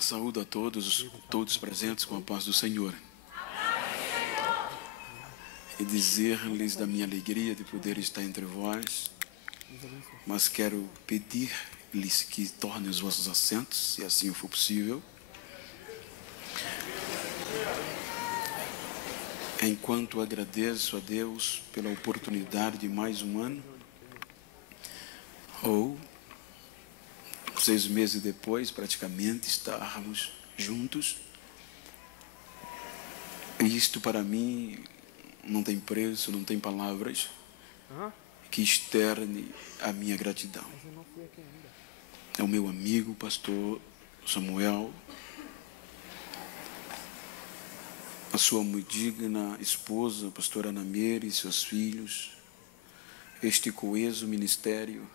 Saúdo a todos presentes com a paz do Senhor. E dizer-lhes da minha alegria de poder estar entre vós, mas quero pedir-lhes que tornem os vossos assentos, se assim for possível. Enquanto agradeço a Deus pela oportunidade de mais um ano, ou 6 meses depois, praticamente, estarmos juntos. E isto para mim não tem preço, não tem palavras que externe a minha gratidão. É o meu amigo, pastor Samuel, a sua muito digna esposa, pastora Ana Meire, e seus filhos, este coeso ministério,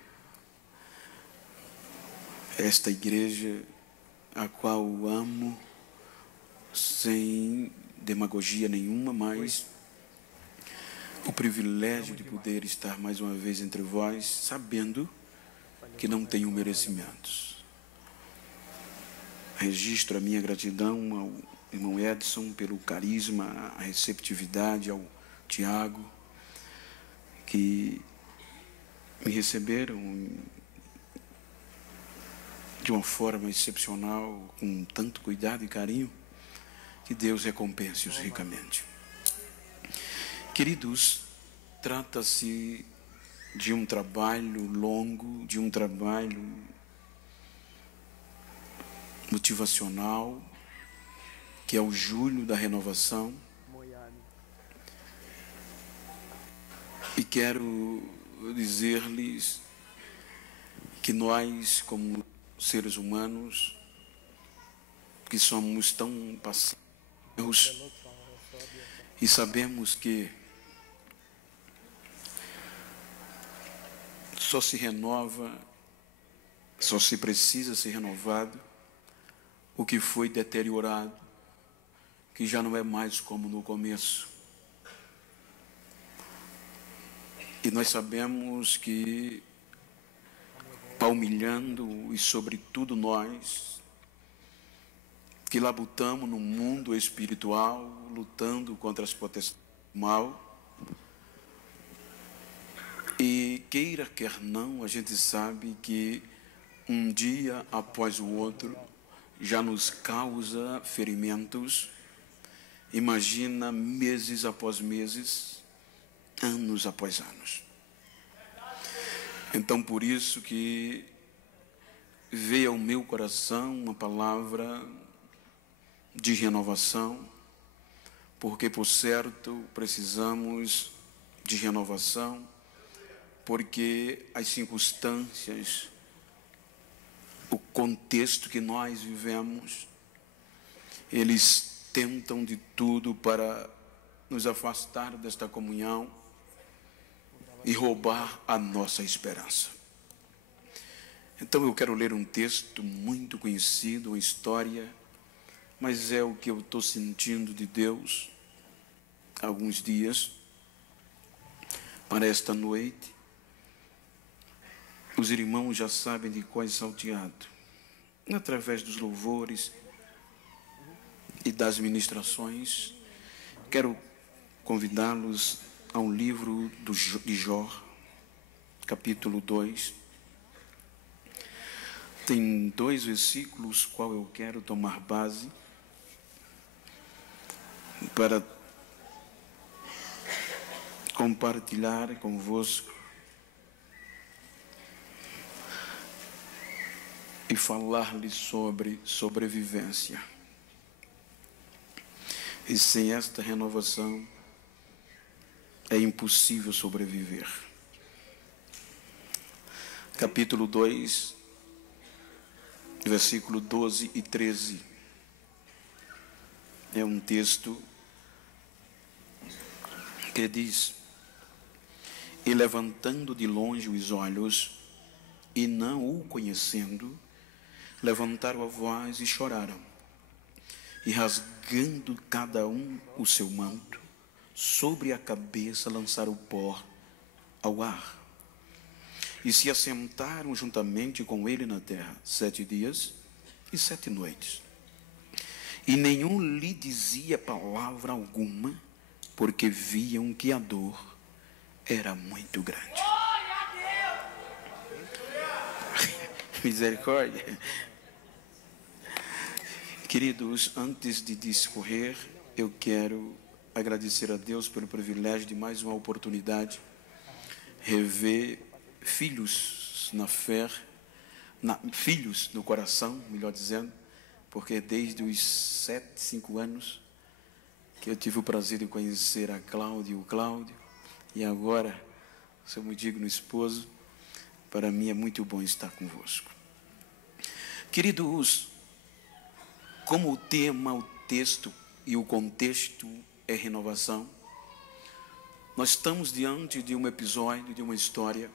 esta igreja, a qual amo, sem demagogia nenhuma, mas o privilégio de poder estar mais uma vez entre vós, sabendo que não tenho merecimentos. Registro a minha gratidão ao irmão Edson pelo carisma, a receptividade, ao Tiago, que me receberam de uma forma excepcional, com tanto cuidado e carinho. Que Deus recompense-os ricamente. Queridos, trata-se de um trabalho longo, de um trabalho motivacional, que é o Julho da Renovação. E quero dizer-lhes que nós, como seres humanos, que somos tão passados e sabemos que só se renova, só se precisa ser renovado o que foi deteriorado, que já não é mais como no começo. E nós sabemos que, palmilhando e sobretudo nós, que labutamos no mundo espiritual, lutando contra as potestades do mal, e queira quer não, a gente sabe que um dia após o outro já nos causa ferimentos. Imagina meses após meses, anos após anos. Então, por isso que veio ao meu coração uma palavra de renovação, porque, por certo, precisamos de renovação, porque as circunstâncias, o contexto que nós vivemos, eles tentam de tudo para nos afastar desta comunhão e roubar a nossa esperança. Então eu quero ler um texto muito conhecido, uma história, mas é o que eu estou sentindo de Deus há alguns dias, para esta noite. Os irmãos já sabem de qual é salteado, através dos louvores e das ministrações. Quero convidá-los ao livro de Jó, capítulo 2. Tem 2 versículos, qual eu quero tomar base para compartilhar convosco e falar-lhes sobre sobrevivência. E sem esta renovação é impossível sobreviver. Capítulo 2, versículo 12 e 13. É um texto que diz: E levantando de longe os olhos, e não o conhecendo, levantaram a voz e choraram, e rasgando cada um o seu manto, sobre a cabeça lançaram o pó ao ar. E se assentaram juntamente com ele na terra 7 dias e 7 noites. e nenhum lhe dizia palavra alguma, porque viam que a dor era muito grande. Misericórdia. Queridos, antes de discorrer, eu quero agradecer a Deus pelo privilégio de mais uma oportunidade, rever filhos na fé, filhos no coração, melhor dizendo, porque desde os 5 anos que eu tive o prazer de conhecer a Cláudia e o Cláudio, e agora sou muito digno esposo, para mim é muito bom estar convosco. Queridos, como o tema, o texto e o contexto é renovação, nós estamos diante de um episódio, de uma história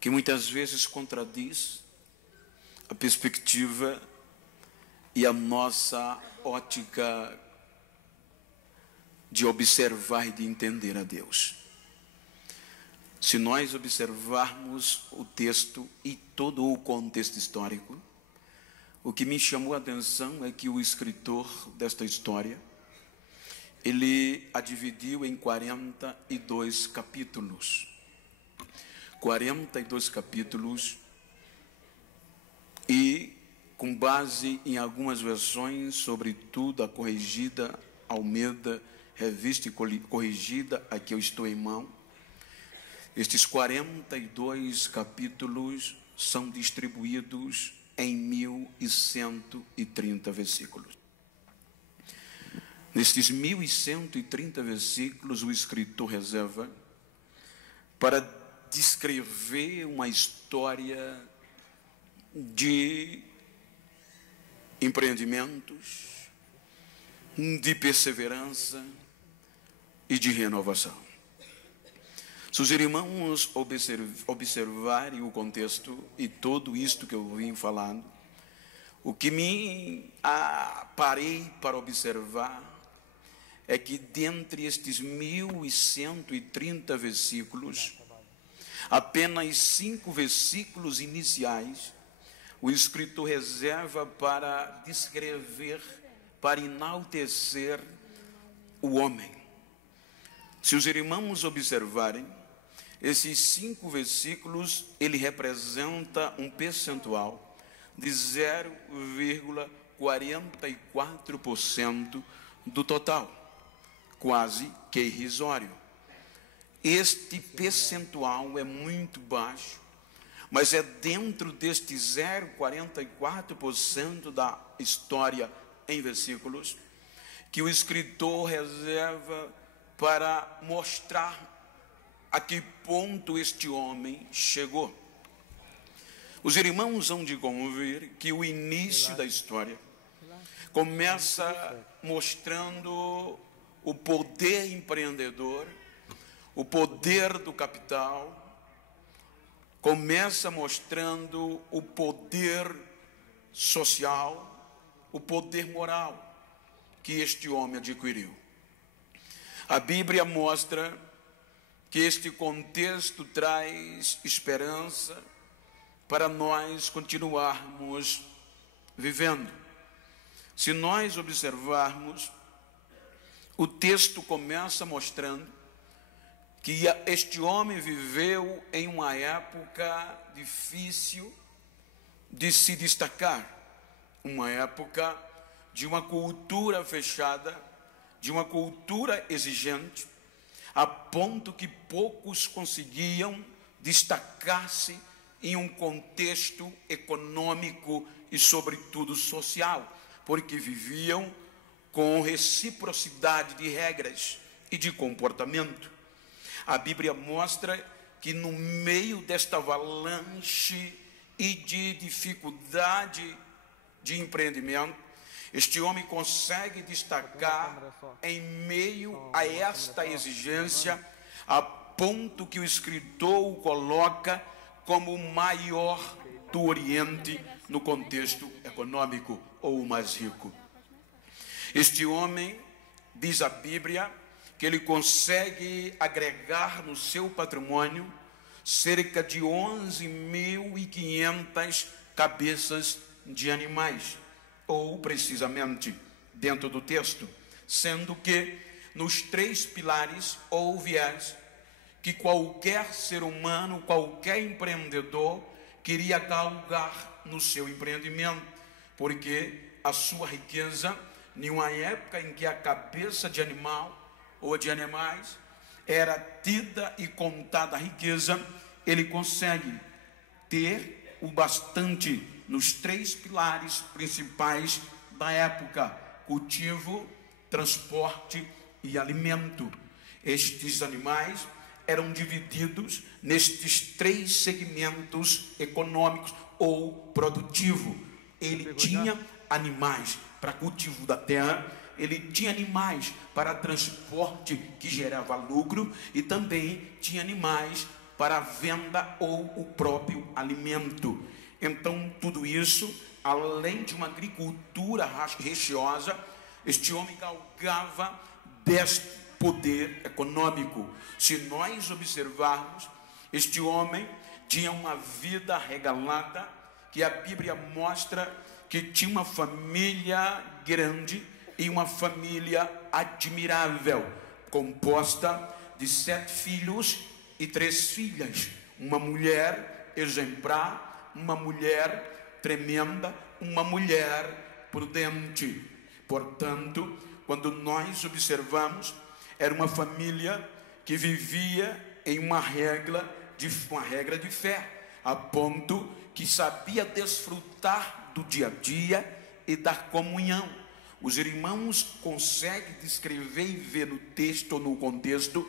que muitas vezes contradiz a perspectiva e a nossa ótica de observar e de entender a Deus. Se nós observarmos o texto e todo o contexto histórico, o que me chamou a atenção é que o escritor desta história, ele a dividiu em 42 capítulos. 42 capítulos, e com base em algumas versões, sobretudo a corrigida Almeida, revista e corrigida, aqui eu estou em mão, estes 42 capítulos são distribuídos em 1130 versículos. Nestes 1130 versículos, o escritor reserva para descrever uma história de empreendimentos, de perseverança e de renovação. Se os irmãos observarem o contexto e tudo isto que eu vim falando, o que me parei para observar é que dentre estes 1130 versículos, apenas 5 versículos iniciais, o escritor reserva para descrever, para enaltecer o homem. Se os irmãos observarem, esses 5 versículos, ele representa um percentual de 0,44% do total, quase que irrisório. Este percentual é muito baixo, mas é dentro deste 0,44% da história em versículos que o escritor reserva para mostrar a que ponto este homem chegou. Os irmãos hão de convir que o início da história começa mostrando o poder empreendedor, o poder do capital, começa mostrando o poder social, o poder moral que este homem adquiriu. A Bíblia mostra que este contexto traz esperança para nós continuarmos vivendo. Se nós observarmos, o texto começa mostrando que este homem viveu em uma época difícil de se destacar, uma época de uma cultura fechada, de uma cultura exigente, a ponto que poucos conseguiam destacar-se em um contexto econômico e, sobretudo, social, porque viviam com reciprocidade de regras e de comportamento. A Bíblia mostra que no meio desta avalanche e de dificuldade de empreendimento, este homem consegue destacar em meio a esta exigência, a ponto que o escritor o coloca como o maior do Oriente no contexto econômico, ou o mais rico. Este homem, diz a Bíblia, que ele consegue agregar no seu patrimônio cerca de 11.500 cabeças de animais. ou precisamente dentro do texto, sendo que nos 3 pilares ou viés que qualquer ser humano, qualquer empreendedor queria galgar no seu empreendimento, porque a sua riqueza, em uma época em que a cabeça de animal ou de animais era tida e contada a riqueza, ele consegue ter o bastante nos 3 pilares principais da época: cultivo, transporte e alimento. Estes animais eram divididos nestes 3 segmentos econômicos ou produtivo. Ele tinha animais para cultivo da terra, ele tinha animais para transporte que gerava lucro, e também tinha animais para venda ou o próprio alimento. Então, tudo isso, além de uma agricultura recheosa, este homem galgava deste poder econômico. Se nós observarmos, este homem tinha uma vida regalada, que a Bíblia mostra que tinha uma família grande e uma família admirável, composta de 7 filhos e 3 filhas, uma mulher exemplar, uma mulher tremenda, uma mulher prudente. Portanto, quando nós observamos, era uma família que vivia em uma regra de fé, a ponto que sabia desfrutar do dia a dia e da comunhão. Os irmãos conseguem descrever e ver no texto ou no contexto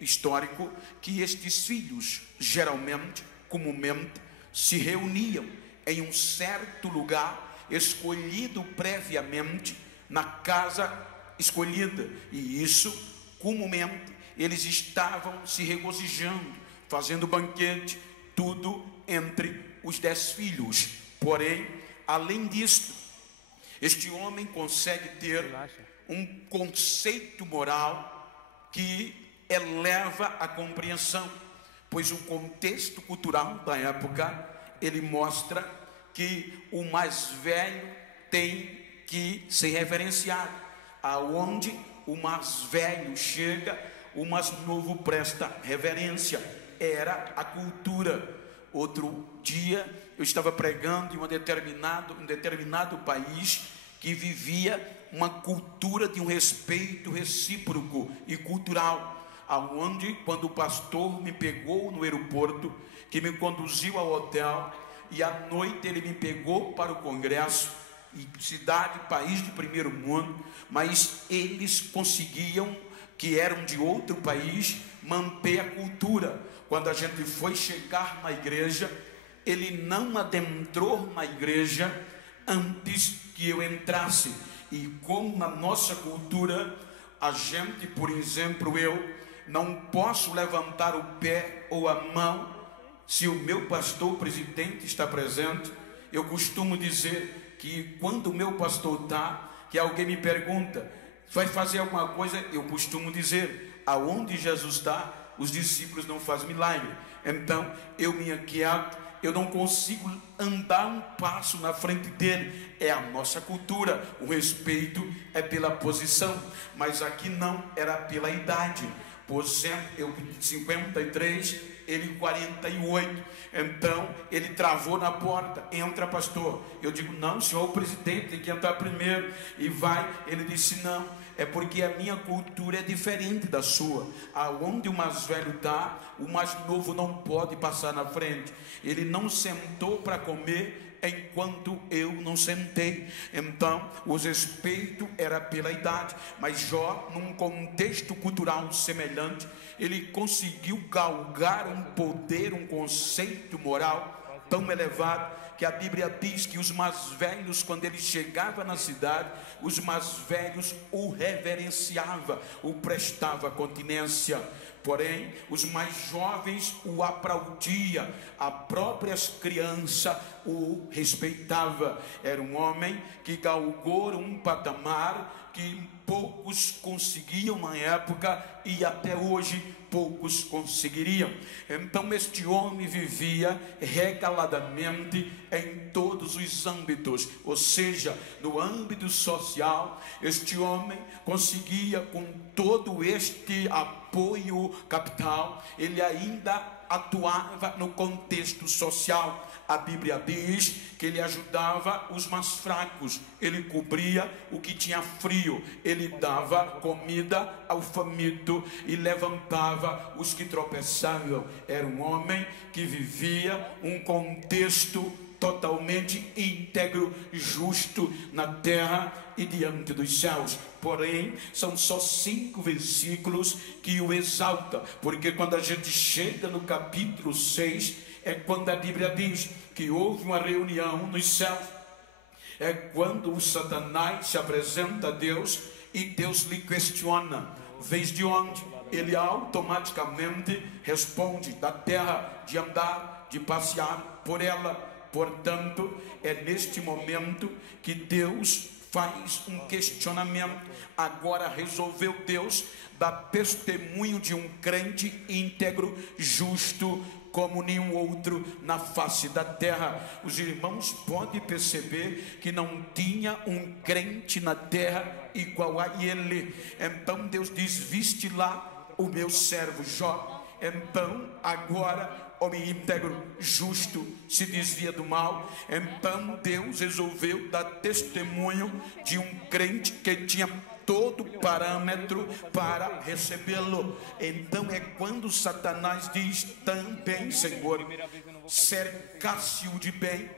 histórico que estes filhos geralmente, comumente, se reuniam em um certo lugar escolhido previamente, na casa escolhida, e isso comumente eles estavam se regozijando, fazendo banquete, tudo entre os 10 filhos. Porém, além disto, este homem consegue ter um conceito moral que eleva a compreensão, pois o contexto cultural da época, ele mostra que o mais velho tem que ser reverenciado. Aonde o mais velho chega, o mais novo presta reverência. Era a cultura. Outro dia eu estava pregando em um determinado país que vivia uma cultura de um respeito recíproco e cultural, aonde, quando o pastor me pegou no aeroporto, que me conduziu ao hotel, e à noite ele me pegou para o congresso, e cidade, país de primeiro mundo, mas eles conseguiam, que eram de outro país, manter a cultura. Quando a gente foi chegar na igreja, ele não adentrou na igreja antes que eu entrasse. E como na nossa cultura, a gente, por exemplo, eu não posso levantar o pé ou a mão se o meu pastor presidente está presente. Eu costumo dizer que quando o meu pastor está, que alguém me pergunta, vai fazer alguma coisa, eu costumo dizer, aonde Jesus está, os discípulos não fazem milagre. Então eu me aquieto, eu não consigo andar um passo na frente dele. É a nossa cultura, o respeito é pela posição, mas aqui não, era pela idade. Por exemplo, eu 53, ele 48, então ele travou na porta, entra pastor, eu digo, não senhor, o presidente tem que entrar primeiro, e vai, ele disse, não, é porque a minha cultura é diferente da sua, aonde o mais velho está, o mais novo não pode passar na frente. Ele não sentou para comer enquanto eu não sentei. Então o respeito era pela idade, mas Jó, num contexto cultural semelhante, ele conseguiu galgar um poder, um conceito moral tão elevado, que a Bíblia diz que os mais velhos, quando ele chegava na cidade, os mais velhos o reverenciavam, o prestava continência. Porém, os mais jovens o aplaudiam, as próprias crianças o respeitava. Era um homem que galgou um patamar que poucos conseguiam na época e até hoje poucos conseguiriam. Então este homem vivia regaladamente em todos os âmbitos, ou seja, no âmbito social, este homem conseguia, com todo este apoio capital, ele ainda atuava no contexto social. A Bíblia diz que ele ajudava os mais fracos, ele cobria o que tinha frio, ele dava comida ao faminto e levantava os que tropeçavam. Era um homem que vivia um contexto totalmente íntegro, justo na terra e diante dos céus. Porém, são só 5 versículos que o exalta, porque quando a gente chega no capítulo 6, é quando a Bíblia diz que houve uma reunião nos céus. É quando o Satanás se apresenta a Deus e Deus lhe questiona: vês de onde? Ele automaticamente responde: da terra, de andar, de passear por ela. Portanto, é neste momento que Deus faz um questionamento. Agora resolveu Deus dar testemunho de um crente íntegro, justo, como nenhum outro na face da terra. Os irmãos podem perceber que não tinha um crente na terra igual a ele. Então Deus diz: viste lá o meu servo Jó. Então agora, homem íntegro, justo, se desvia do mal. Então Deus resolveu dar testemunho de um crente que tinha todo o parâmetro para recebê-lo. Então é quando Satanás diz também: Senhor, cercasse-o de bem,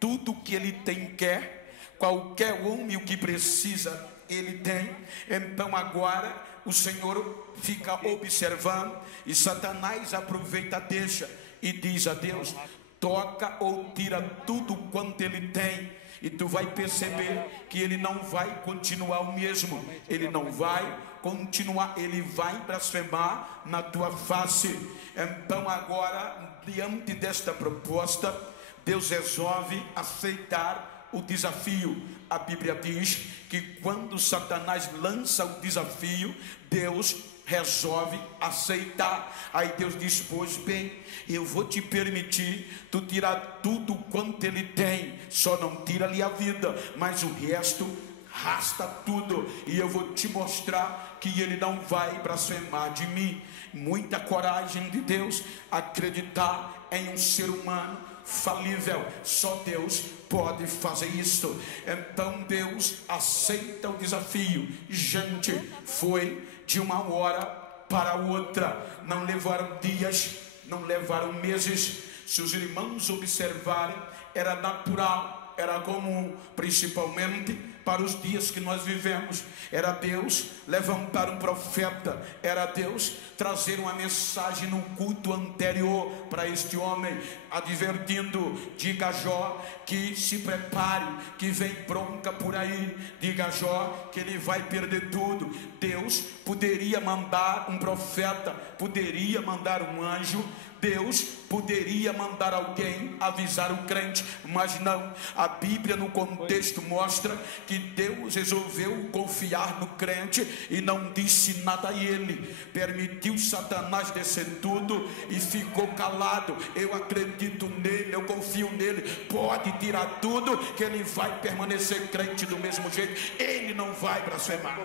tudo que ele tem quer, qualquer homem o que precisa ele tem. Então agora o Senhor fica observando e Satanás aproveita, deixa e diz a Deus: toca ou tira tudo quanto ele tem, e tu vai perceber que ele não vai continuar o mesmo, ele não vai continuar, ele vai blasfemar na tua face. Então agora, diante desta proposta, Deus resolve aceitar o desafio. A Bíblia diz que quando Satanás lança o desafio, Deus resolve aceitar. Aí Deus diz: pois bem, eu vou te permitir tu tirar tudo quanto ele tem, só não tira-lhe a vida, mas o resto rasta tudo, e eu vou te mostrar que ele não vai blasfemar de mim. Muita coragem de Deus acreditar em um ser humano falível. Só Deus pode fazer isso. Então Deus aceita o desafio. Gente, foi de uma hora para outra. Não levaram dias, não levaram meses. Se os irmãos observarem, era natural, era comum, principalmente para os dias que nós vivemos. Era Deus levantar um profeta, era Deus trazer uma mensagem no culto anterior para este homem, advertindo: diga a Jó que se prepare, que vem bronca por aí, diga a Jó que ele vai perder tudo. Deus poderia mandar um profeta, poderia mandar um anjo, Deus poderia mandar alguém avisar o crente, mas não. A Bíblia no contexto mostra que Deus resolveu confiar no crente e não disse nada a ele, permitiu Satanás descer tudo e ficou calado. Eu acredito nele, eu confio nele, pode tirar tudo que ele vai permanecer crente do mesmo jeito, ele não vai blasfemar.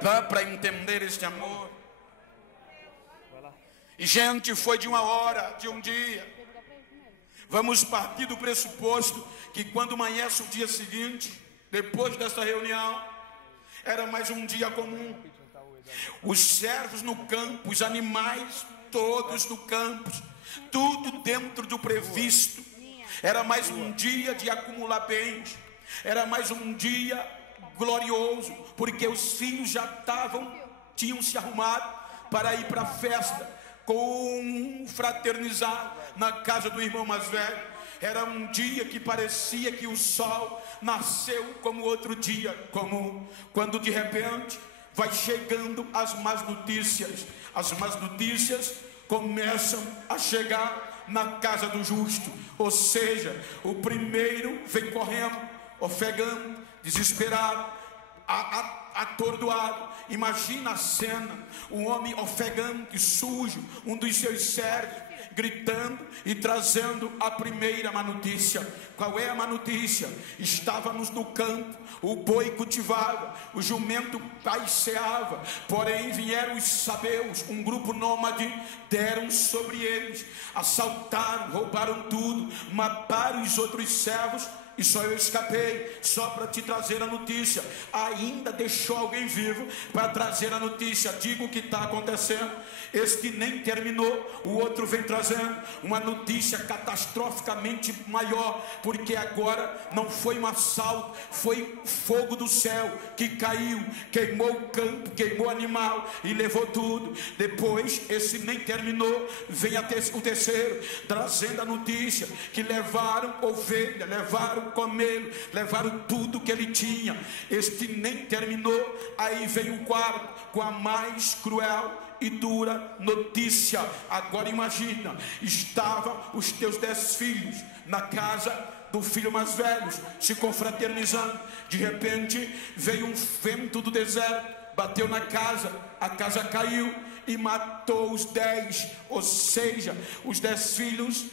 Dá para entender este amor? E gente, foi de uma hora, de um dia. Vamos partir do pressuposto que quando amanhece o dia seguinte, depois dessa reunião, era mais um dia comum. Os servos no campo, os animais todos no campo, tudo dentro do previsto. Era mais um dia de acumular bens, era mais um dia glorioso, porque os filhos já tinham se arrumado para ir para a festa, confraternizar na casa do irmão mais velho. Era um dia que parecia que o sol nasceu como outro dia comum, quando de repente vai chegando as más notícias. As más notícias começam a chegar na casa do justo. Ou seja, o primeiro vem correndo, ofegando, desesperado, atordoado. Imagina a cena, um homem ofegante, sujo, um dos seus servos, gritando e trazendo a primeira má notícia. Qual é a má notícia? Estávamos no campo, o boi cultivava, o jumento paiceava, porém vieram os sabeus, um grupo nômade, deram sobre eles, assaltaram, roubaram tudo, mataram os outros servos. E só eu escapei, só para te trazer a notícia. Ainda deixou alguém vivo para trazer a notícia. Diga o que está acontecendo. Este nem terminou, o outro vem trazendo uma notícia catastroficamente maior, porque agora não foi um assalto, foi fogo do céu que caiu, queimou o campo, queimou o animal e levou tudo. Depois, esse nem terminou, vem o terceiro, trazendo a notícia que levaram ovelha, levaram comê-lo, levaram tudo que ele tinha. Este nem terminou, aí vem o quarto, com a mais cruel e dura notícia. Agora imagina, estavam os teus 10 filhos na casa do filho mais velho, se confraternizando. De repente veio um vento do deserto, bateu na casa, a casa caiu e matou os 10. Ou seja, os 10 filhos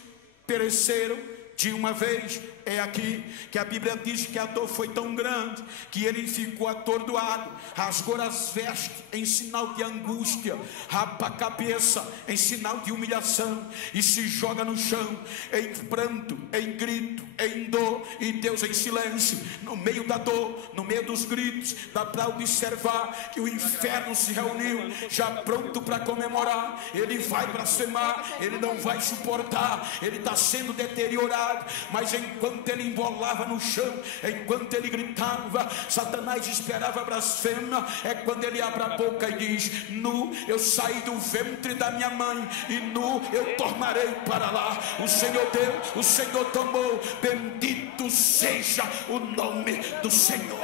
pereceram de uma vez. É aqui que a Bíblia diz que a dor foi tão grande que ele ficou atordoado, rasgou as vestes em sinal de angústia, rapa a cabeça em sinal de humilhação e se joga no chão em pranto, em grito, em dor. E Deus em silêncio, no meio da dor, no meio dos gritos, dá para observar que o inferno se reuniu, já pronto para comemorar. Ele vai blasfemar, ele não vai suportar, ele está sendo deteriorado. Mas enquanto ele embolava no chão, enquanto ele gritava, Satanás esperava a blasfêmia. É quando ele abre a boca e diz: nu eu saí do ventre da minha mãe, e nu eu tornarei para lá. O Senhor deu, o Senhor tomou, bendito seja o nome do Senhor.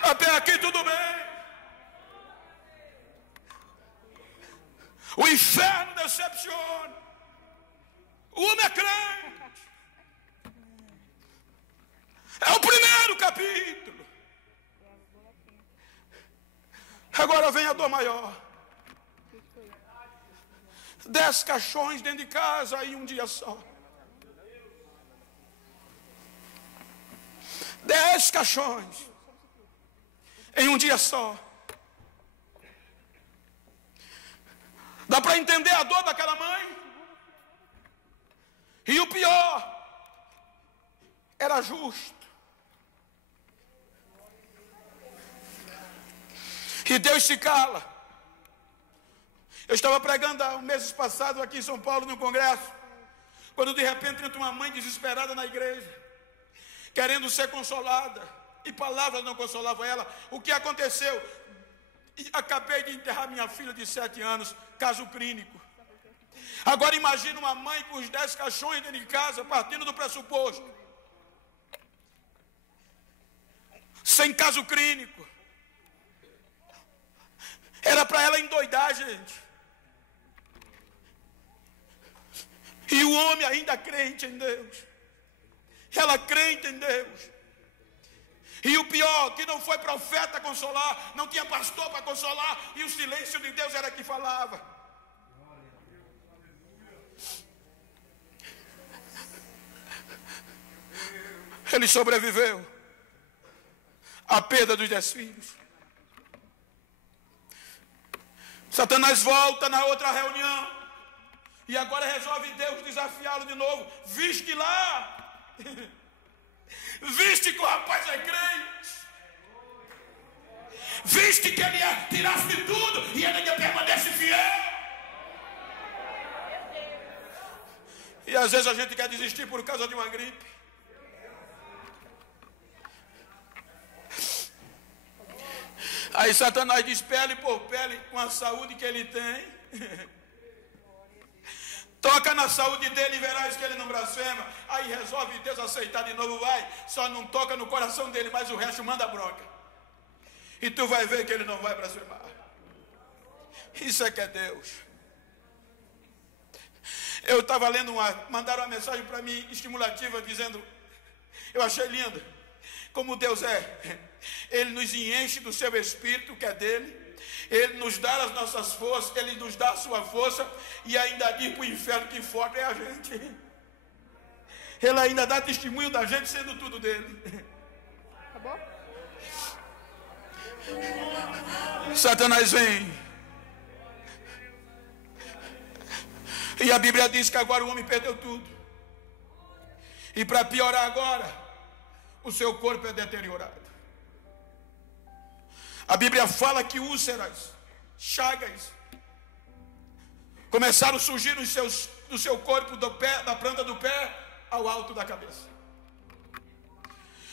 Até aqui tudo bem. O inferno decepciona, o homem é crente. É o primeiro capítulo. Agora vem a dor maior. 10 caixões dentro de casa em um dia só. 10 caixões em um dia só. Dá para entender a dor daquela mãe? E o pior, era justo. E Deus se cala. Eu estava pregando há meses passados aqui em São Paulo, no congresso, quando de repente entra uma mãe desesperada na igreja, querendo ser consolada, e palavras não consolavam ela. O que aconteceu? Acabei de enterrar minha filha de 7 anos, caso clínico. Agora imagina uma mãe com os 10 caixões dentro de casa, partindo do pressuposto, sem caso clínico. Era para ela endoidar, gente. E o homem ainda crente em Deus, ela crente em Deus. E o pior, que não foi profeta consolar, não tinha pastor para consolar, e o silêncio de Deus era que falava. Ele sobreviveu à perda dos 10 filhos. Satanás volta na outra reunião e agora resolve Deus desafiá-lo de novo. Viste lá, viste que o rapaz é crente, viste que ele tirasse tudo e ele ainda permanece fiel. E às vezes a gente quer desistir por causa de uma gripe. Aí Satanás diz, pele por pele, com a saúde que ele tem, toca na saúde dele e verás que ele não blasfema. Aí resolve Deus aceitar de novo, vai, só não toca no coração dele, mas o resto manda bronca. E tu vai ver que ele não vai blasfemar. Isso é que é Deus. Eu estava lendo mandaram uma mensagem para mim estimulativa, dizendo, eu achei lindo, como Deus é. Ele nos enche do seu Espírito, que é dele. Ele nos dá as nossas forças, Ele nos dá a sua força, e ainda diz para o inferno que forte é a gente. Ele ainda dá testemunho da gente sendo tudo dele. Acabou? Satanás vem. E a Bíblia diz que agora o homem perdeu tudo. E para piorar agora, o seu corpo é deteriorado. A Bíblia fala que úlceras, chagas, começaram a surgir no seu corpo, do pé, da planta do pé ao alto da cabeça.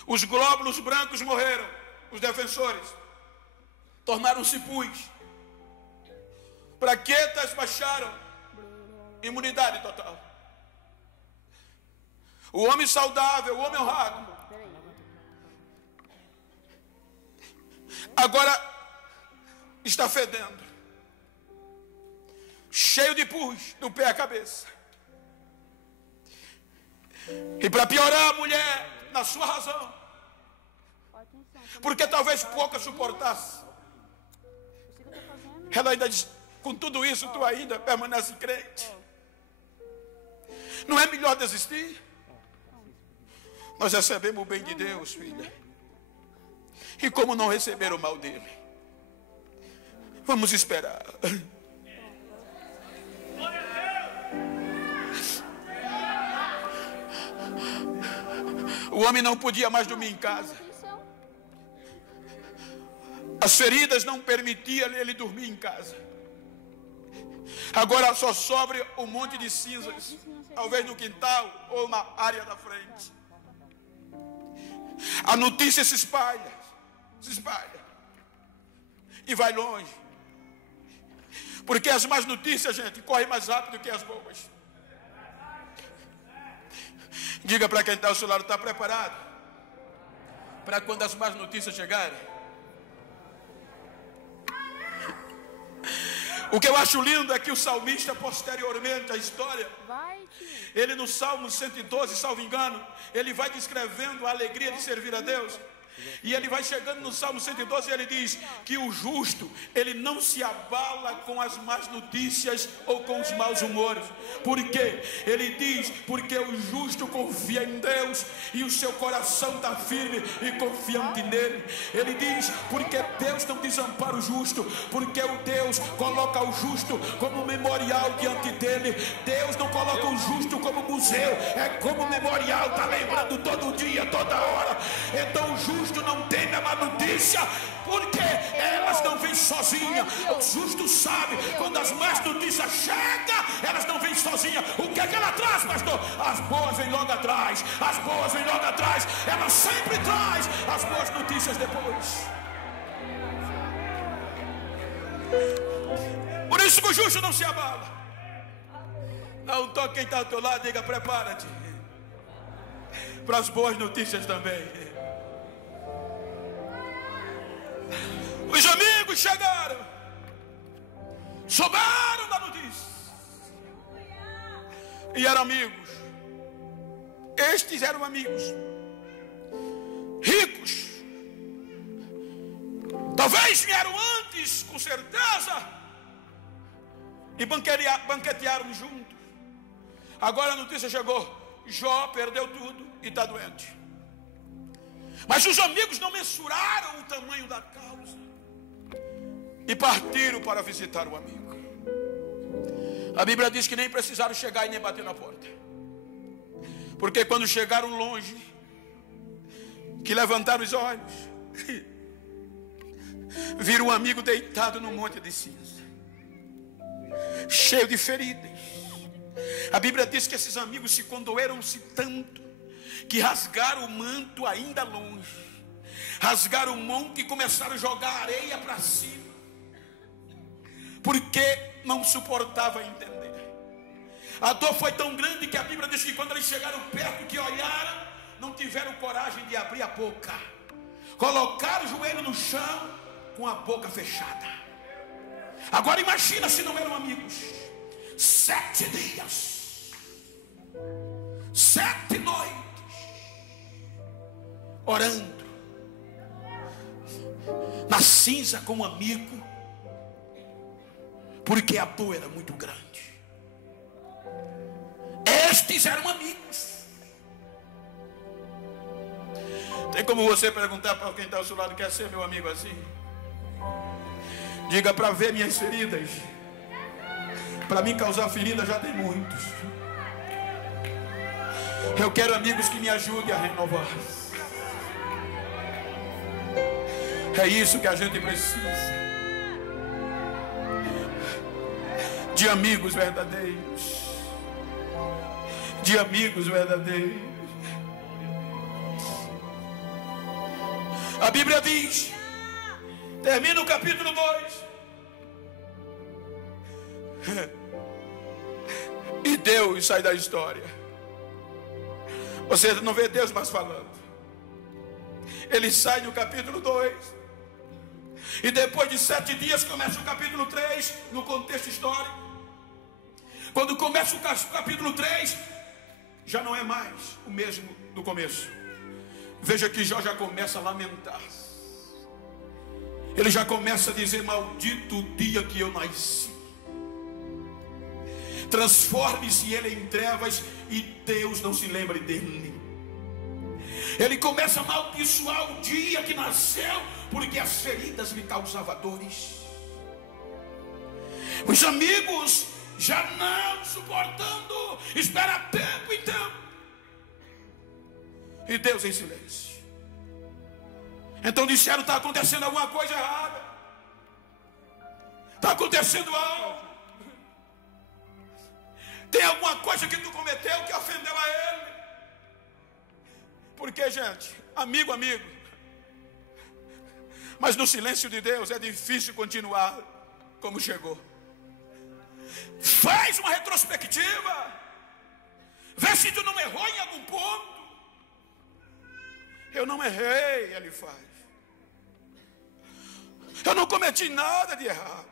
Os glóbulos brancos morreram, os defensores, tornaram-se pus. Plaquetas baixaram, imunidade total. O homem saudável, o homem honrado, agora está fedendo, cheio de pus do pé à cabeça. E para piorar, a mulher, na sua razão, porque talvez pouca suportasse, ela ainda diz, com tudo isso tu ainda permanece crente. Não é melhor desistir? Nós recebemos o bem de Deus, filha. E como não receber o mal dele? Vamos esperar. O homem não podia mais dormir em casa. As feridas não permitiam ele dormir em casa. Agora só sobra um monte de cinzas, talvez no quintal ou na área da frente. A notícia se espalha e vai longe. Porque as más notícias, gente, correm mais rápido que as boas. Diga para quem está ao seu lado, está preparado para quando as más notícias chegarem? O que eu acho lindo é que o salmista, posteriormente à história, ele no Salmo 112, salvo engano, ele vai descrevendo a alegria de servir a Deus. E ele vai chegando no Salmo 112 e ele diz que o justo, ele não se abala com as más notícias ou com os maus humores. Por quê? Ele diz, porque o justo confia em Deus e o seu coração está firme e confiante nele. Ele diz, porque Deus não desampara o justo, porque o Deus coloca o justo como memorial diante dele. Deus não coloca o justo como museu, é como memorial, está lembrando todo dia, toda hora. Então o justo não teme a má notícia, porque elas não vêm sozinhas. O justo sabe, quando as más notícias chegam, elas não vêm sozinhas. O que é que ela traz, pastor? As boas vêm logo atrás. As boas vêm logo atrás. Ela sempre traz as boas notícias depois. Por isso que o justo não se abala. Não toque quem está ao teu lado, diga, prepara-te para as boas notícias também. Os amigos chegaram, souberam da notícia e eram amigos. Estes eram amigos ricos. Talvez vieram antes, com certeza, e banquetearam juntos. Agora a notícia chegou: Jó perdeu tudo e está doente. Mas os amigos não mensuraram o tamanho da causa e partiram para visitar o amigo. A Bíblia diz que nem precisaram chegar e nem bater na porta, porque quando chegaram longe, que levantaram os olhos, viram um amigo deitado num monte de cinza, cheio de feridas. A Bíblia diz que esses amigos se condoeram-se tanto que rasgaram o manto ainda longe, rasgaram o monte e começaram a jogar areia para cima, porque não suportava entender. A dor foi tão grande que a Bíblia diz que quando eles chegaram perto, que olharam, não tiveram coragem de abrir a boca, colocaram o joelho no chão com a boca fechada. Agora imagina se não eram amigos. 7 dias 7 noites orando na cinza com um amigo, porque a dor era muito grande. Estes eram amigos. Tem como você perguntar para quem está ao seu lado: quer ser meu amigo assim? Diga: para ver minhas feridas. Para mim causar ferida já tem muitos. Eu quero amigos que me ajudem a renovar. É isso que a gente precisa. De amigos verdadeiros. De amigos verdadeiros. A Bíblia diz, termina o capítulo 2. E Deus sai da história. Você não vê Deus mais falando. Ele sai no capítulo 2. E depois de 7 dias começa o capítulo 3, no contexto histórico. Quando começa o capítulo 3, já não é mais o mesmo do começo. Veja que Jó já começa a lamentar. Ele já começa a dizer: maldito o dia que eu nasci. Transforme-se ele em trevas e Deus não se lembre dele. Ele começa a amaldiçoar o dia que nasceu, porque as feridas lhe causavam dores. Os amigos já não suportando, espera tempo então. E Deus em silêncio. Então disseram: está acontecendo alguma coisa errada. Está acontecendo algo. Tem alguma coisa que tu cometeu que ofendeu a ele. Porque, gente, amigo, mas no silêncio de Deus é difícil continuar como chegou. Faz uma retrospectiva. Vê se tu não errou em algum ponto. Eu não errei, ele faz. Eu não cometi nada de errado.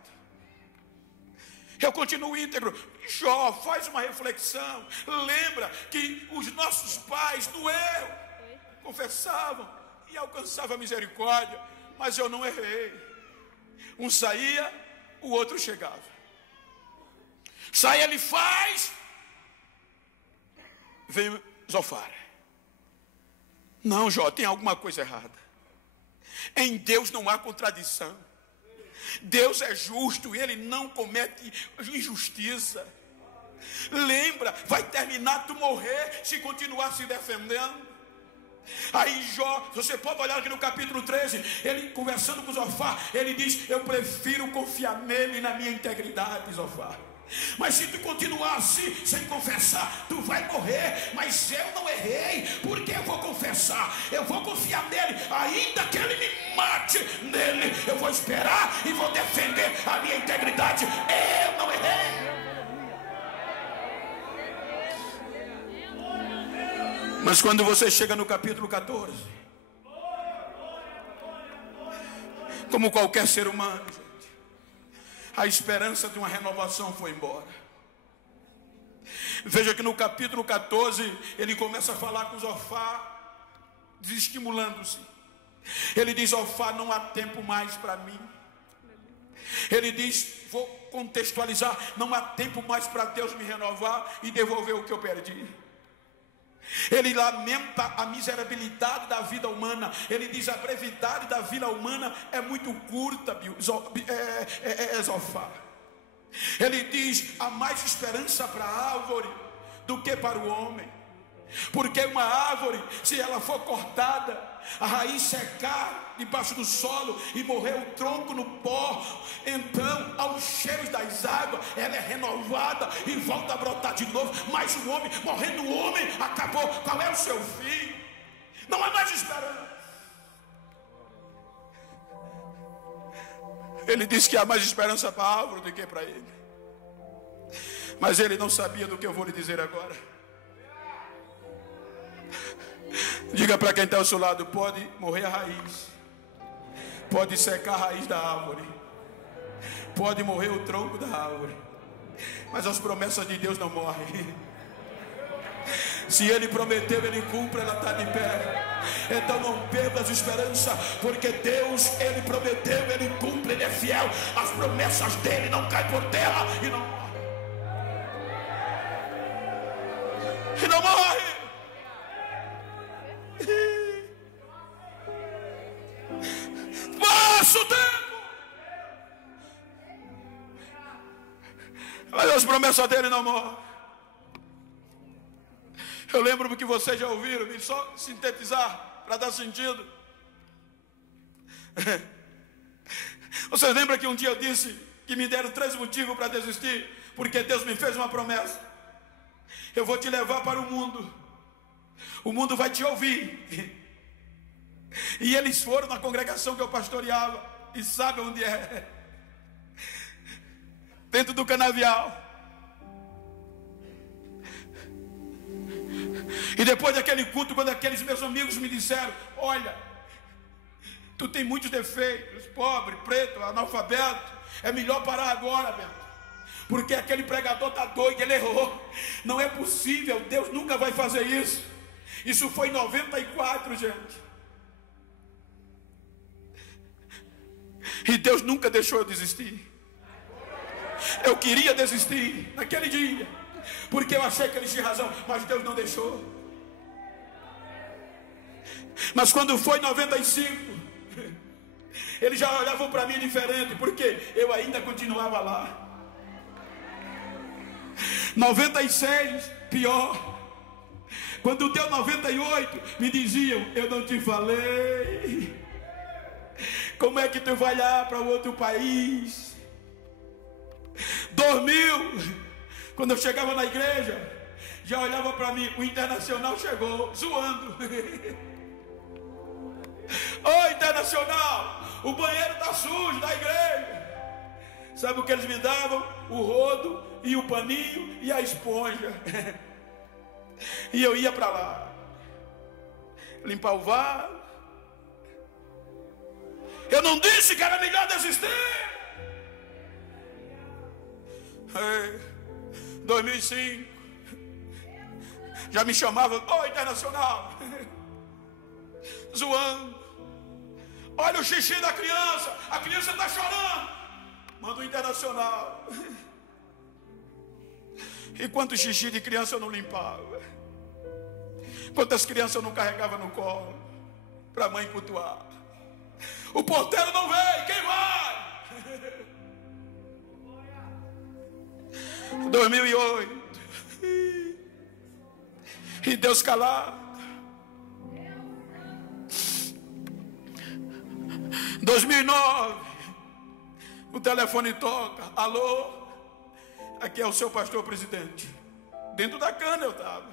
Eu continuo íntegro. Jó, faz uma reflexão. Lembra que os nossos pais no erro confessavam e alcançavam a misericórdia. Mas eu não errei. Um saía, o outro chegava. Sai, ele faz. Vem Zofar. Não, Jó, tem alguma coisa errada. Em Deus não há contradição. Deus é justo e Ele não comete injustiça. Lembra, vai terminar tu morrer se continuar se defendendo. Aí Jó, você pode olhar aqui no capítulo 13, ele conversando com Zofar, ele diz: eu prefiro confiar nele e na minha integridade, Zofar. Mas se tu continuar assim, sem confessar, tu vai morrer. Mas eu não errei, porque eu vou confessar, eu vou confiar nele, ainda que ele me mate nele, eu vou esperar e vou defender a minha integridade. Eu não errei. Mas quando você chega no capítulo 14, como qualquer ser humano, a esperança de uma renovação foi embora. Veja que no capítulo 14, ele começa a falar com Zofar, desestimulando-se. Ele diz: Zofar, não há tempo mais para mim. Ele diz, vou contextualizar, não há tempo mais para Deus me renovar e devolver o que eu perdi. Ele lamenta a miserabilidade da vida humana. Ele diz: a brevidade da vida humana é muito curta, Zofar. Ele diz: há mais esperança para a árvore do que para o homem. Porque uma árvore, se ela for cortada, a raiz secar debaixo do solo e morrer o tronco no pó, então aos cheiros das águas ela é renovada e volta a brotar de novo. Mas o homem, morrendo o homem, acabou. Qual é o seu fim? Não há mais esperança. Ele disse que há mais esperança para a árvore do que para ele. Mas ele não sabia do que eu vou lhe dizer agora. Diga para quem está ao seu lado: pode morrer a raiz, pode secar a raiz da árvore, pode morrer o tronco da árvore, mas as promessas de Deus não morrem. Se Ele prometeu, Ele cumpre, ela está de pé. Então não perdas esperança, porque Deus, Ele prometeu, Ele cumpre, Ele é fiel. As promessas dEle não caem por terra e não morrem. E não morre. Passa o tempo, mas as promessas dEle não morrem. Eu lembro que vocês já ouviram, e só sintetizar para dar sentido. Vocês lembram que um dia eu disse que me deram 3 motivos para desistir? Porque Deus me fez uma promessa: eu vou te levar para o mundo vai te ouvir. E eles foram na congregação que eu pastoreava, e sabe onde é? Dentro do canavial. E depois daquele culto, quando aqueles meus amigos me disseram: olha, tu tem muitos defeitos, pobre, preto, analfabeto, é melhor parar agora, Bento, porque aquele pregador está doido, ele errou. Não é possível, Deus nunca vai fazer isso. Isso foi em 94, gente. E Deus nunca deixou eu desistir. Eu queria desistir naquele dia, porque eu achei que eles tinham razão, mas Deus não deixou. Mas quando foi em 95, eles já olhavam para mim diferente, porque eu ainda continuava lá. 96, pior. Quando deu 98, me diziam: eu não te falei? Como é que tu vai lá para outro país? 2000, quando eu chegava na igreja, já olhava para mim: o Internacional chegou, zoando. Ô Internacional, o banheiro está sujo da igreja. Sabe o que eles me davam? O rodo e o paninho e a esponja. E eu ia para lá limpar o vaso. Eu não disse que era melhor desistir. 2005, já me chamavam: ô Internacional, zoando. Olha o xixi da criança, a criança está chorando, manda o Internacional. E quantos xixi de criança eu não limpava? Quantas crianças eu não carregava no colo para a mãe cultuar? O porteiro não veio, quem vai? 2008, e Deus calado. 2009, o telefone toca: alô, aqui é o seu pastor presidente. Dentro da cana eu estava.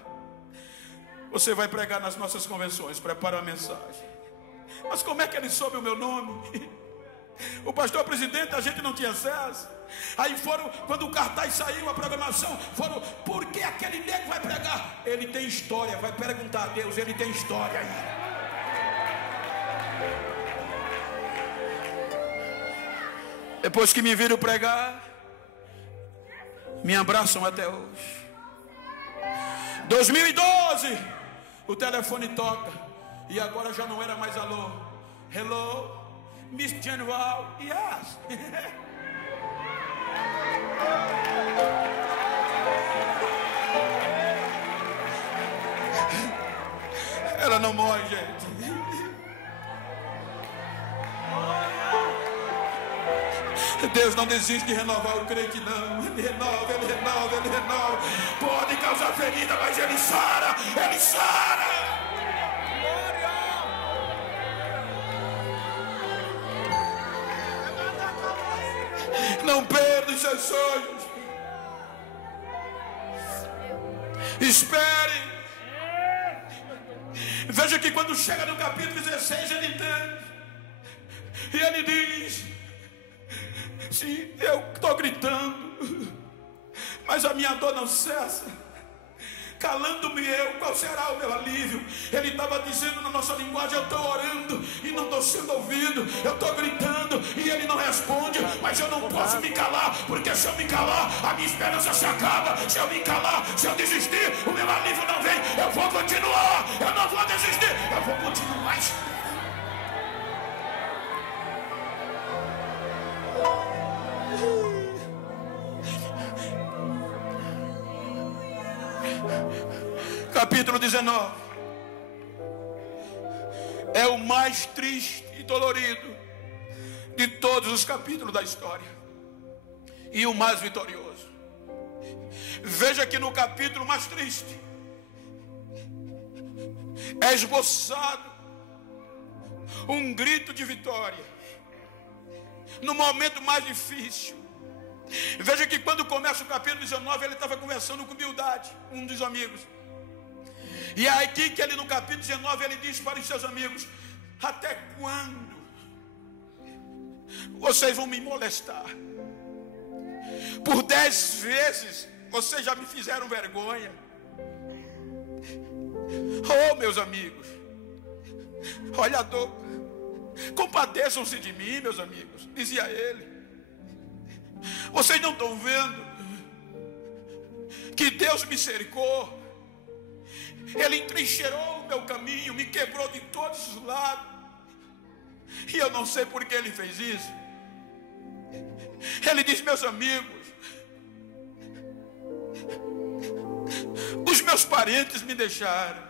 Você vai pregar nas nossas convenções, prepara a mensagem. Mas como é que ele soube o meu nome? O pastor presidente, a gente não tinha acesso. Aí foram, quando o cartaz saiu, a programação, foram: por que aquele nego vai pregar? Ele tem história, vai perguntar a Deus, ele tem história aí. Depois que me viram pregar, me abraçam até hoje. 2012, o telefone toca, e agora já não era mais alô. Hello, Miss General, yes. Ela não morre, gente. Deus não desiste de renovar o crente, não. Ele renova, ele renova, ele renova. Pode causar ferida, mas ele sara, ele sara. Não perda os seus sonhos. Espere. Veja que quando chega no capítulo 16, ele entende. E ele diz: sim, eu estou gritando, mas a minha dor não cessa. Calando-me eu, qual será o meu alívio? Ele estava dizendo na nossa linguagem: eu estou orando e não estou sendo ouvido. Eu estou gritando e ele não responde. Mas eu não posso me calar, porque se eu me calar, a minha esperança se acaba. Se eu me calar, se eu desistir, o meu alívio não vem. eu vou continuar, eu não vou desistir, eu vou continuar esperando. Capítulo 19 é o mais triste e dolorido de todos os capítulos da história, e o mais vitorioso. Veja que no capítulo mais triste é esboçado um grito de vitória no momento mais difícil. Veja que quando começa o capítulo 19, ele estava conversando com Bildade, um dos amigos. E aí que ele no capítulo 19, ele diz para os seus amigos: até quando vocês vão me molestar? Por 10 vezes vocês já me fizeram vergonha. Oh, meus amigos, olha a dor, compadeçam-se de mim, meus amigos, dizia ele. Vocês não estão vendo que Deus me cercou? Ele entrincheirou o meu caminho, me quebrou de todos os lados, e eu não sei por que ele fez isso. Ele diz: meus amigos, os meus parentes me deixaram,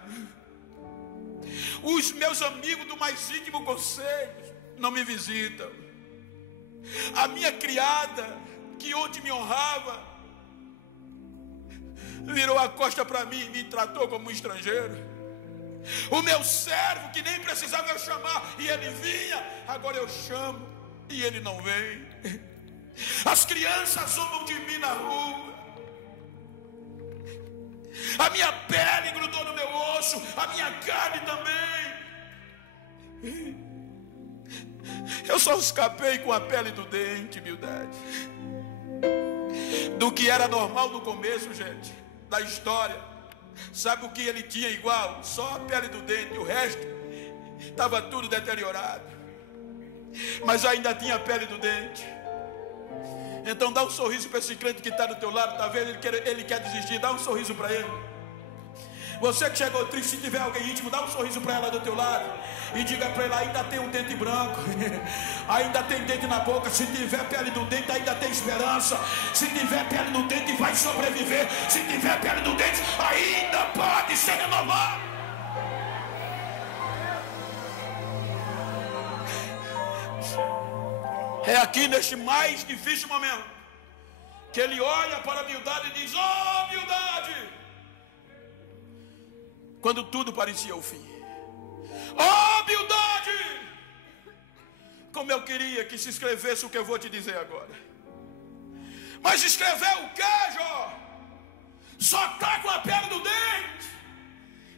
os meus amigos do mais íntimo conselho não me visitam, a minha criada, que ontem me honrava, virou a costa para mim e me tratou como um estrangeiro. O meu servo, que nem precisava eu chamar e ele vinha, agora eu chamo e ele não vem. As crianças zombam de mim na rua, a minha pele grudou no meu osso, a minha carne também. Eu só escapei com a pele do dente, Bildade. Do que era normal no começo, gente, da história. Sabe o que ele tinha igual? Só a pele do dente, o resto estava tudo deteriorado, mas ainda tinha a pele do dente. Então dá um sorriso para esse crente que está do teu lado. Está vendo? Ele quer desistir, dá um sorriso para ele. Você que chegou triste, se tiver alguém íntimo, dá um sorriso para ela do teu lado e diga para ela: ainda tem um dente branco, ainda tem dente na boca. Se tiver pele no dente, ainda tem esperança. Se tiver pele no dente, vai sobreviver. Se tiver pele no dente, ainda pode ser renovado. É aqui neste mais difícil momento que ele olha para a Bildade e diz: oh, Bildade! Quando tudo parecia o fim. Oh, Bildade! Como eu queria que se escrevesse o que eu vou te dizer agora. Mas escrever o que, Jó? Só está com a pele do dente.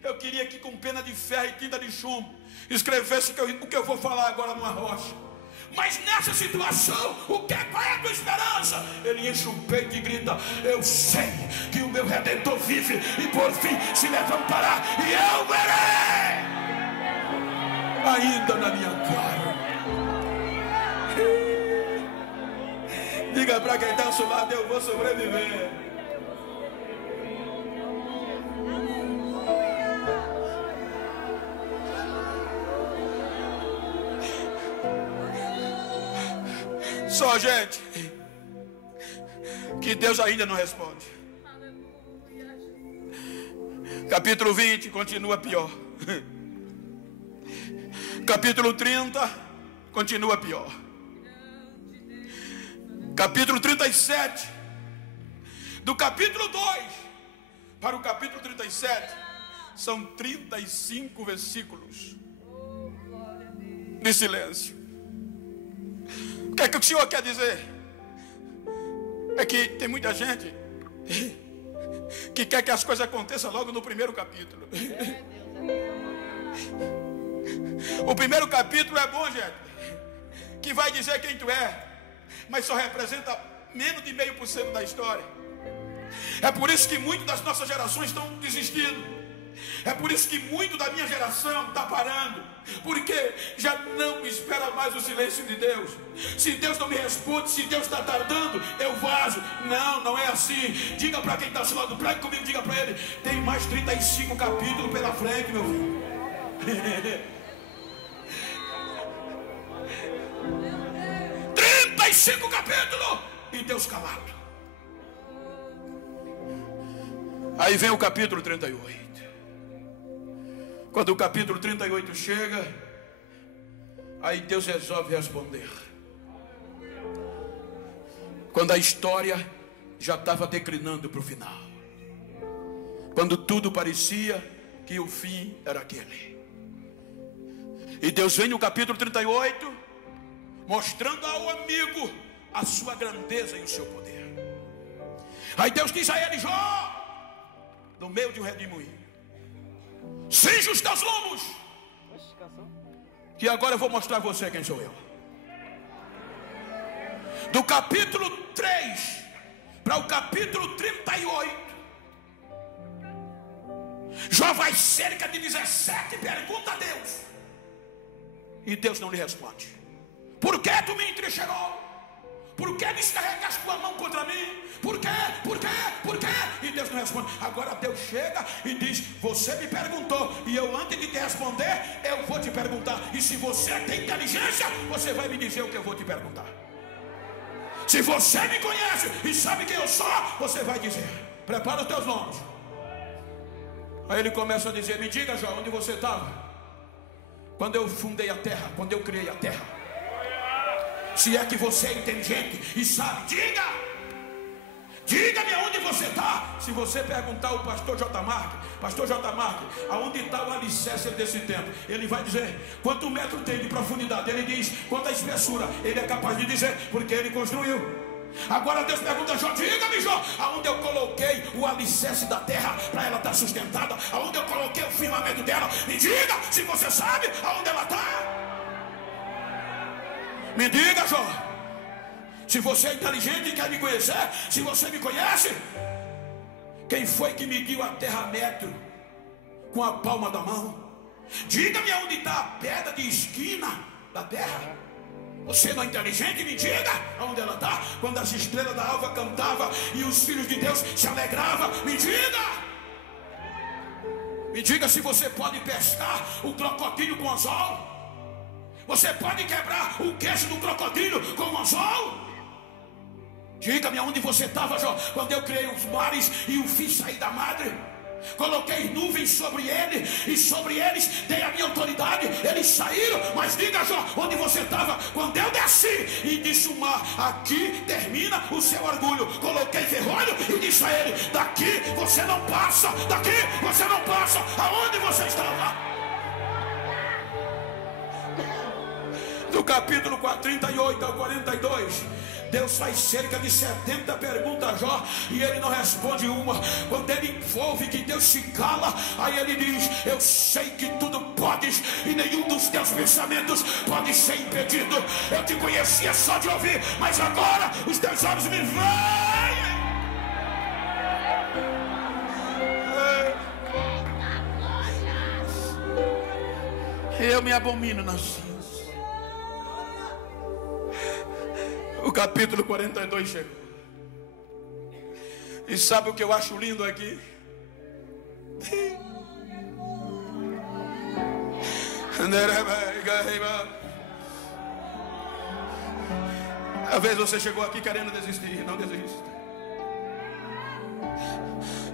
Eu queria que com pena de ferro e tinta de chumbo escrevesse o que eu vou falar agora numa rocha. Mas nessa situação, qual é a tua esperança? Ele enche o peito e grita: eu sei que o meu Redentor vive e por fim se levantará, e eu verei ainda na minha carne. Diga para quem está ao seu lado: eu vou sobreviver. Só, gente, que Deus ainda não responde. Capítulo 20 continua pior. Capítulo 30 continua pior. Capítulo 37, do capítulo 2 para o capítulo 37, são 35 versículos de silêncio. O que é que o Senhor quer dizer? É que tem muita gente que quer que as coisas aconteçam logo no primeiro capítulo. O primeiro capítulo é bom, gente, que vai dizer quem tu é, mas só representa menos de 0,5% da história. É por isso que muitas das nossas gerações estão desistindo, É por isso que muito da minha geração está parando, porque já não espera mais o silêncio de Deus. Se Deus não me responde, se Deus está tardando, eu vazo. Não, não é assim. Diga para quem está ao seu lado, pregue comigo, diga para ele: tem mais 35 capítulos pela frente, meu filho. 35 capítulos e Deus calado. Aí vem o capítulo 38. Quando o capítulo 38 chega, aí Deus resolve responder. Quando a história já estava declinando para o final, quando tudo parecia que o fim era aquele, e Deus vem no capítulo 38 mostrando ao amigo a sua grandeza e o seu poder. Aí Deus diz a ele: Jó, no meio de um redemoinho, cinge os teus lombos, que agora eu vou mostrar a você quem sou eu. Do capítulo 3 para o capítulo 38, Jó vai cerca de 17 pergunta a Deus, e Deus não lhe responde. Por que tu me entrincheirou? Por que descarregaste tua mão contra mim? Por quê? Por quê? Por quê? E Deus não responde. Agora Deus chega e diz: você me perguntou, e eu, antes de te responder, eu vou te perguntar. E se você tem inteligência, você vai me dizer o que eu vou te perguntar. Se você me conhece e sabe quem eu sou, você vai dizer: prepara os teus lombos. Aí ele começa a dizer: me diga, Jó, onde você estava quando eu fundei a terra, quando eu criei a terra? Se é que você é inteligente e sabe, diga-me aonde você está. Se você perguntar ao pastor J. Mark, aonde está o alicerce desse templo, ele vai dizer quanto metro tem de profundidade. Ele diz quanta espessura. Ele é capaz de dizer, porque ele construiu. Agora Deus pergunta a Jó: diga-me, Jó, aonde eu coloquei o alicerce da terra para ela estar sustentada? Aonde eu coloquei o firmamento dela? Me diga, se você sabe aonde ela está. Me diga, Jó, se você é inteligente e quer me conhecer, se você me conhece, quem foi que mediu a terra a metro com a palma da mão? Diga-me aonde está a pedra de esquina da terra. Você não é inteligente? Me diga aonde ela está. Quando as estrelas da alva cantavam e os filhos de Deus se alegravam, me diga. Me diga se você pode pescar o crocodilo com anzol. Você pode quebrar o queixo do crocodilo com o anzol? Diga-me aonde você estava, Jó, quando eu criei os mares e o fiz sair da madre. Coloquei nuvens sobre ele e sobre eles dei a minha autoridade. Eles saíram, mas diga, Jó, onde você estava quando eu desci e disse o mar: aqui termina o seu orgulho. Coloquei ferrolho e disse a ele: daqui você não passa, daqui você não passa. Aonde você estava? Do capítulo 38 ao 42, Deus faz cerca de 70 perguntas a Jó e ele não responde uma. Quando ele ouve que Deus se cala, aí ele diz: eu sei que tudo podes e nenhum dos teus pensamentos pode ser impedido. Eu te conhecia só de ouvir, mas agora os teus olhos me veem. Eu me abomino na ciência. O capítulo 42 chegou. E sabe o que eu acho lindo aqui? Às vezes você chegou aqui querendo desistir. Não desista.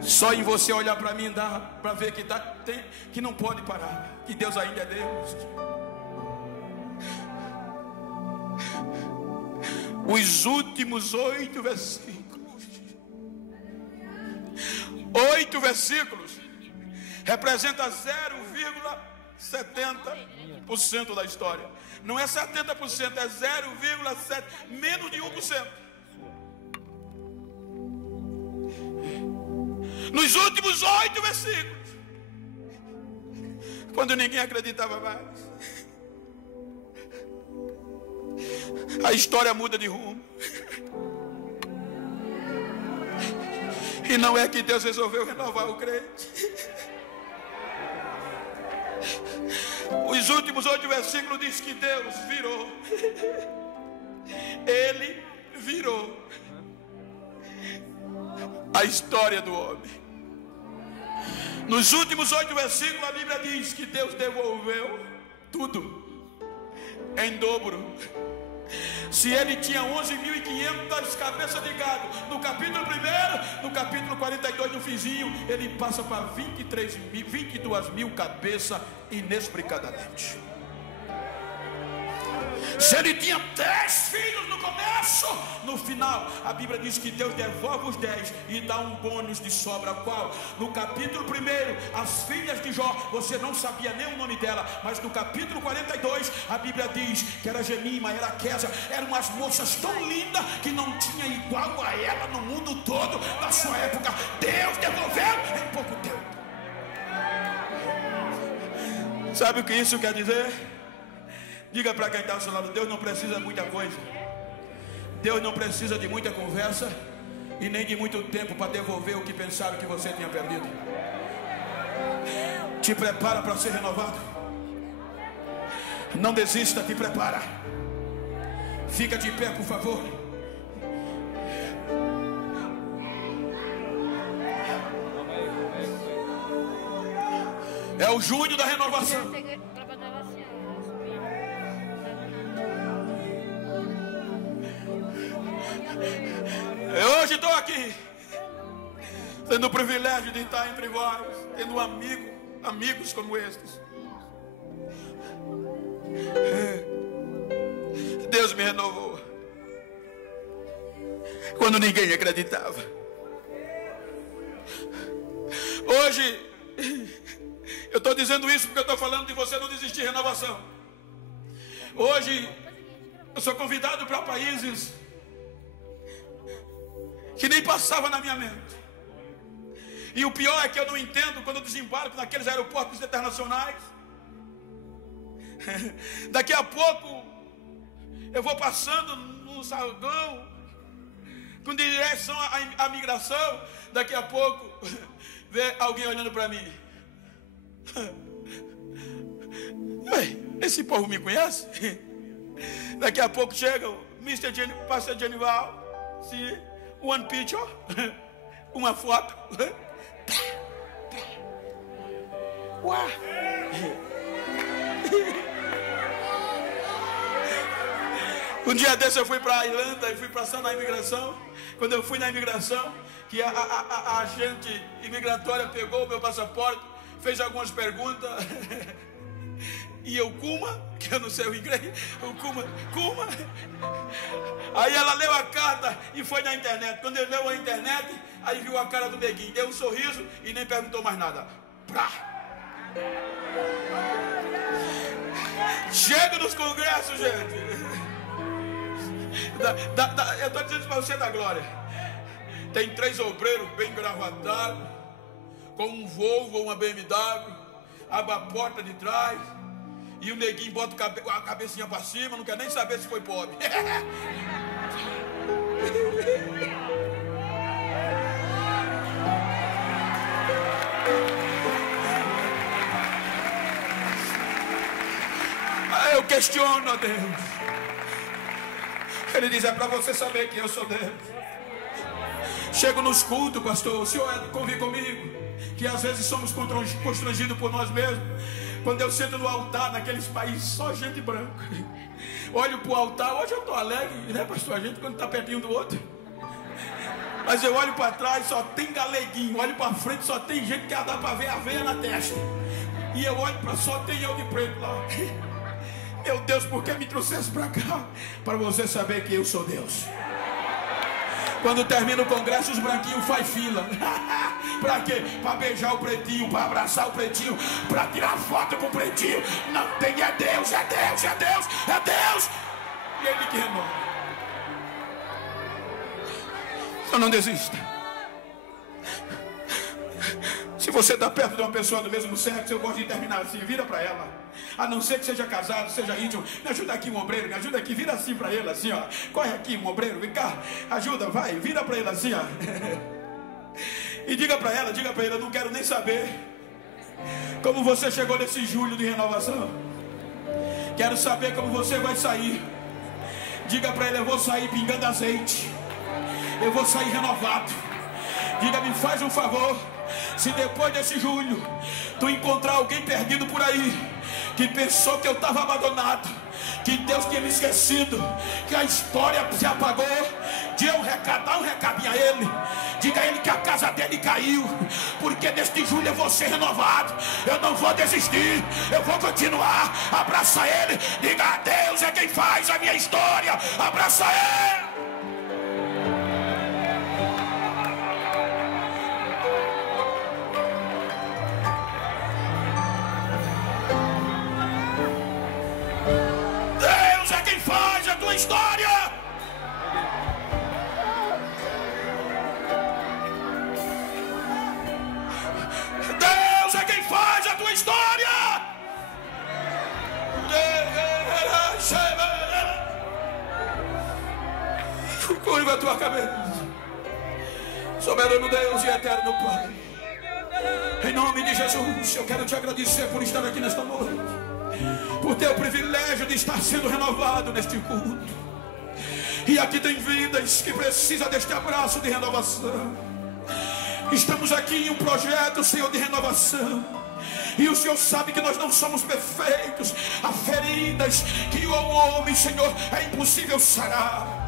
Só em você olhar para mim dá para ver que não pode parar, que Deus ainda é Deus. Os últimos 8 versículos. 8 versículos representa 0,70% da história. Não é 70%, é 0,7%, menos de 1%. Nos últimos 8 versículos, quando ninguém acreditava mais, a história muda de rumo. E não é que Deus resolveu renovar o crente. Esses últimos 8 versículos diz que Deus virou. Ele virou a história do homem. Nos últimos 8 versículos a Bíblia diz que Deus devolveu tudo em dobro. Se ele tinha 11.500 cabeças de gado no capítulo 1, no capítulo 42 no finzinho, ele passa para 22 mil cabeças inexplicadamente. Se ele tinha 10 filhos no começo, no final a Bíblia diz que Deus devolve os 10 e dá um bônus de sobra. Qual? No capítulo 1, as filhas de Jó, você não sabia nem o nome dela, mas no capítulo 42 a Bíblia diz que era Gemima, era Quésia, eram umas moças tão lindas que não tinha igual a ela no mundo todo na sua época. Deus devolveu em pouco tempo. Sabe o que isso quer dizer? Diga para quem está ao seu lado: Deus não precisa de muita coisa. Deus não precisa de muita conversa e nem de muito tempo para devolver o que pensaram que você tinha perdido. Te prepara para ser renovado. Não desista, te prepara. Fica de pé, por favor. É o junho da renovação. Eu hoje estou aqui tendo o privilégio de estar entre vós, tendo amigos como estes. Deus me renovou quando ninguém acreditava. Hoje eu estou dizendo isso porque eu estou falando de você não desistir de renovação. Hoje eu sou convidado para países que nem passava na minha mente. E o pior é que eu não entendo quando eu desembarco naqueles aeroportos internacionais. Daqui a pouco eu vou passando no saguão com direção à migração. Daqui a pouco vê alguém olhando para mim. Esse povo me conhece? Daqui a pouco chega o Pastor Genival. Sim. One picture, uma foto. Uau. Um dia desse eu fui para a Irlanda e fui passar na imigração. Quando eu fui na imigração, que a agente imigratória pegou o meu passaporte, fez algumas perguntas. E eu, que eu não sei o inglês, Kuma. Aí ela leu a carta e foi na internet. Quando ele leu a internet, aí viu a cara do neguinho, deu um sorriso e nem perguntou mais nada. Prá. Chega nos congressos, gente. Eu estou dizendo para você da glória. Tem 3 obreiros bem gravatados, com um Volvo ou uma BMW, abre a porta de trás. E o neguinho bota a cabecinha para cima, não quer nem saber se foi pobre. Eu questiono a Deus. Ele diz: é para você saber que eu sou Deus. Chego nos cultos, pastor, o senhor convive comigo, que às vezes somos constrangidos por nós mesmos. Quando eu sento no altar, naqueles países, só gente branca. Olho para o altar, hoje eu estou alegre, né, pastor? A gente quando está pertinho do outro. Mas eu olho para trás, só tem galeguinho. Olho para frente, só tem gente que dá para ver a veia na testa. E eu olho para só tem eu de preto lá. Meu Deus, por que me trouxesse para cá? Para você saber que eu sou Deus. Quando termina o congresso, os branquinhos fazem fila. Para quê? Para beijar o pretinho, para abraçar o pretinho, para tirar foto com o pretinho. Não tem, é Deus, é Deus, é Deus, é Deus. E ele que renova. Então não desista. Se você está perto de uma pessoa do mesmo sexo, eu gosto de terminar assim, vira para ela. A não ser que seja casado, seja íntimo. Me ajuda aqui, um obreiro, me ajuda aqui, vira assim para ele, assim, ó. Corre aqui, um obreiro, vem cá, ajuda, vai, vira para ele assim, ó. E diga para ela, eu não quero nem saber como você chegou nesse julho de renovação. Quero saber como você vai sair. Diga para ele: eu vou sair pingando azeite. Eu vou sair renovado. Diga: me faz um favor. Se depois desse julho tu encontrar alguém perdido por aí, que pensou que eu estava abandonado, que Deus tinha me esquecido, que a história se apagou, dê um recado, dá um recadinho a ele. Diga a ele que a casa dele caiu, porque neste julho eu vou ser renovado. Eu não vou desistir, eu vou continuar. Abraça ele. Diga: Deus é quem faz a minha história. Abraça ele. Deus é quem faz a tua história. Deus é quem faz a tua história. Curva a tua cabeça. Soberano Deus e eterno Pai, em nome de Jesus, eu quero te agradecer por estar aqui nesta noite, por ter o privilégio de estar sendo renovado neste culto. E aqui tem vidas que precisam deste abraço de renovação. Estamos aqui em um projeto, Senhor, de renovação. E o Senhor sabe que nós não somos perfeitos. Há feridas que ao homem, Senhor, é impossível sarar.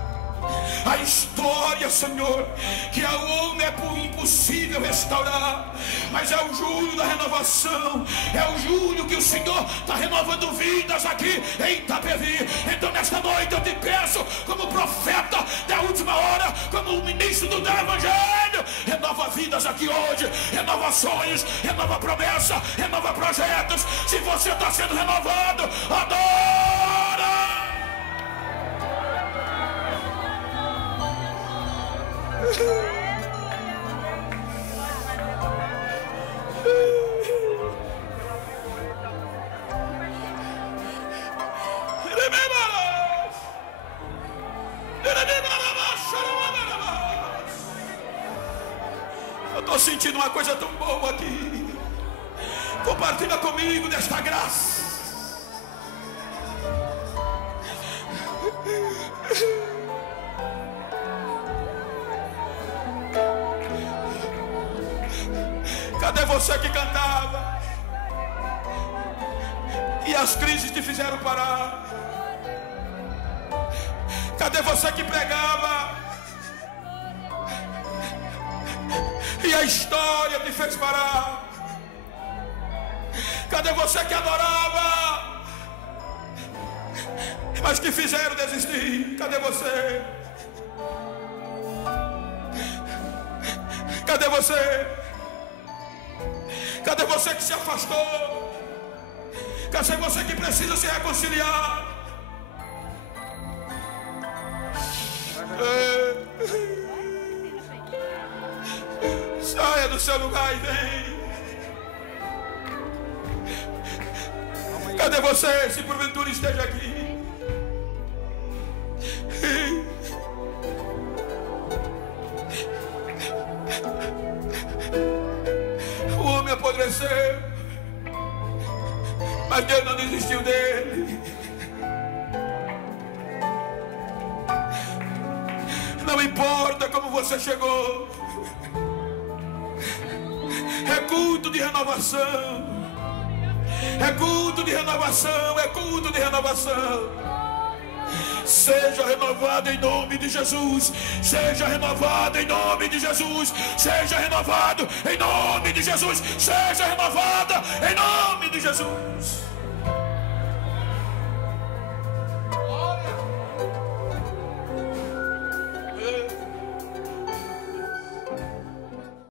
A história, Senhor, que ao homem é impossível restaurar. Mas é o julho da renovação. É o julho que o Senhor está renovando vidas aqui em Itapevi. Então nesta noite eu te peço, como profeta da última hora, como ministro do Evangelho, renova vidas aqui hoje. Renova sonhos, renova promessa, renova projetos. Se você está sendo renovado, adora. Eu estou sentindo uma coisa tão boa aqui. Compartilha comigo desta graça. Cadê você que cantava e as crises te fizeram parar? Cadê você que pregava e a história te fez parar? Cadê você que adorava, mas que fizeram desistir? Cadê você? Cadê você? Cadê você que se afastou? Cadê você que precisa se reconciliar? Saia do seu lugar e vem. Cadê você, se porventura esteja aqui? O homem apodreceu, mas Deus não desistiu dele. Não importa como você chegou, é culto de renovação. É culto de renovação, é culto de renovação. Seja renovado em nome de Jesus. Seja renovado em nome de Jesus. Seja renovado em nome de Jesus. Seja renovada em nome de Jesus.